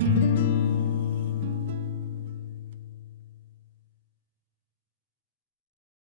Bye.